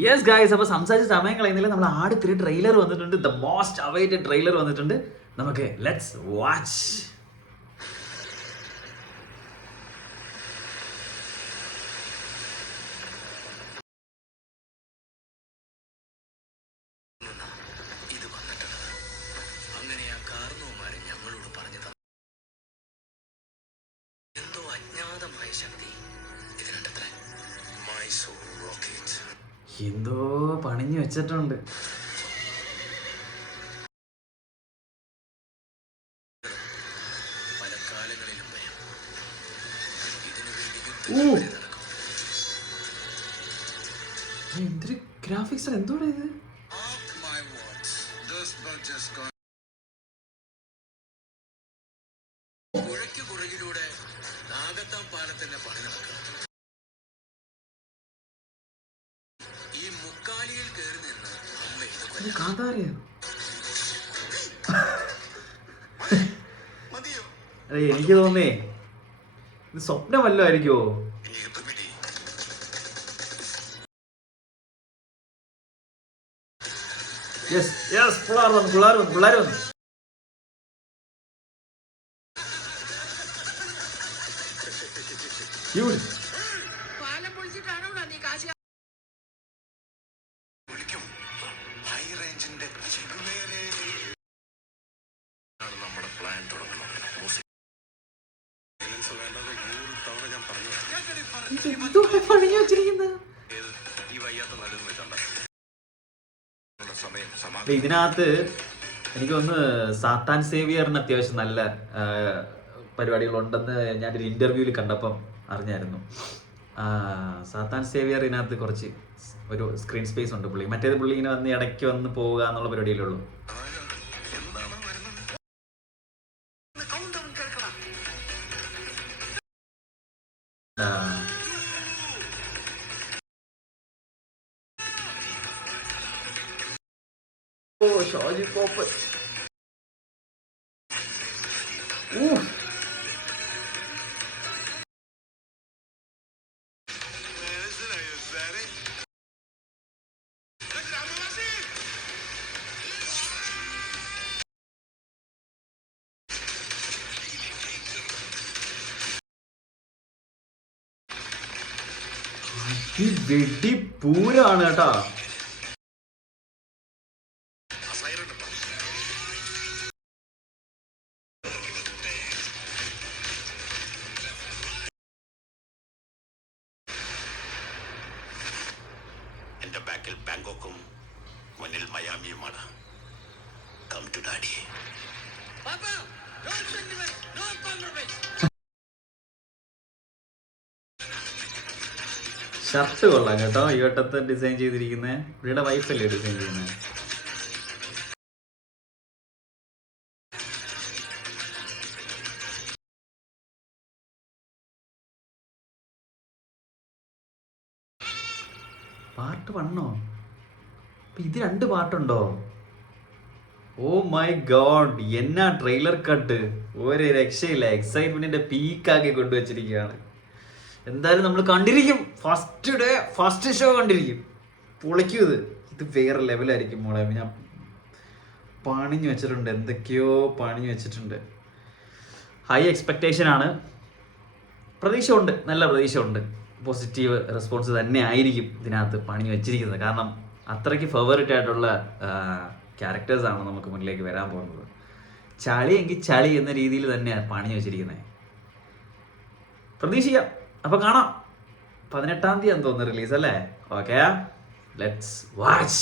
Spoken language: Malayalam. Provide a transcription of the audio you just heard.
യെസ് ഗായ്സ്, അപ്പോൾ സംസാരിച്ച സമയം കളയുന്നില്ല. നമ്മൾ ആട് 3 ട്രെയിലർ വന്നിട്ടുണ്ട്. ദ മോസ്റ്റ് അവൈറ്റഡ് ട്രെയിലർ വന്നിട്ടുണ്ട്. നമുക്ക് ലെറ്റ്സ് വാച്ച്. എന്തോ പണിഞ്ഞു വെച്ചിട്ടുണ്ട്. എന്തൊരു ഗ്രാഫിക്സ്, എന്തോടാ ഇത്? പുഴയ്ക്കുപുറകിലൂടെ നാഗത്താം പാലത്തിന്റെ പണി നടക്കുക. ഈ മുക്കാലിയിൽ കയറി നിന്ന് എനിക്ക് തോന്നേ ഇത് സ്വപ്നമല്ലോ ആയിരിക്കുമോ? പിള്ളേർ വന്നു. ഇതിനകത്ത് എനിക്ക് തോന്നുന്നു സാത്താൻ സേവിയറിന് അത്യാവശ്യം നല്ല പരിപാടികളുണ്ടെന്ന് ഞാനൊരു ഇന്റർവ്യൂവിൽ കണ്ടപ്പം അറിഞ്ഞായിരുന്നു. സാത്താൻ സേവിയർ ഇതിനകത്ത് കുറച്ച് ഒരു സ്ക്രീൻ സ്പേസ് ഉണ്ട് പുള്ളി. മറ്റേത് പുള്ളി ഇങ്ങനെ വന്ന് ഇടയ്ക്ക് വന്ന് പോവുക എന്നുള്ള പരിപാടിയല്ലേ ഉള്ളൂ. ഷോജി പോപ്പ് വെടി പൂരാണ് കേട്ടാ. എന്റെ ബാക്കിൽ ബാങ്കോക്കും മുന്നിൽ മയാമിയുമാണ്. Come to daddy. ഷർട്ട് കൊള്ളാം കേട്ടോ. ഈ വട്ടത്ത് ഡിസൈൻ ചെയ്തിരിക്കുന്നത് പുള്ളിയുടെ വൈഫല്ലേ ഡിസൈൻ ചെയ്യുന്നത്. പാർട്ട് 1 ഇത് 2 പാർട്ടുണ്ടോ? ഓ മൈ ഗോഡ്, എന്നാ ട്രെയിലർ കട്ട്! ഒരു രക്ഷയില്ല. എക്സൈറ്റ്മെന്റിന്റെ പീക്കാക്കി കൊണ്ടുവച്ചിരിക്കുകയാണ്. എന്തായാലും നമ്മൾ കണ്ടിരിക്കും. ഫസ്റ്റ് ഷോ കണ്ടിരിക്കും. പൊളിക്കും. ഇത് വേറെ ലെവലായിരിക്കും മോളെ. ഞാൻ പണിഞ്ഞു വെച്ചിട്ടുണ്ട്, എന്തൊക്കെയോ പണിഞ്ഞു വെച്ചിട്ടുണ്ട്. ഹൈ എക്സ്പെക്റ്റേഷൻ ആണ്. പ്രതീക്ഷ ഉണ്ട്, നല്ല പ്രതീക്ഷ ഉണ്ട്. പോസിറ്റീവ് റെസ്പോൺസ് തന്നെ ആയിരിക്കും ഇതിനകത്ത് പണി വെച്ചിരിക്കുന്നത്. കാരണം അത്രയ്ക്ക് ഫേവറേറ്റ് ആയിട്ടുള്ള ക്യാരക്ടേഴ്സാണ് നമുക്ക് മുന്നിലേക്ക് വരാൻ പോകുന്നത്. ചളി എങ്കിൽ ചളി എന്ന രീതിയിൽ തന്നെയാണ് പണി വെച്ചിരിക്കുന്നത്. പ്രതീക്ഷിക്കാം. അപ്പോൾ കാണാം. 18-ാം തീയതി തോന്നുന്നു റിലീസ് അല്ലേ? Okay, let's watch.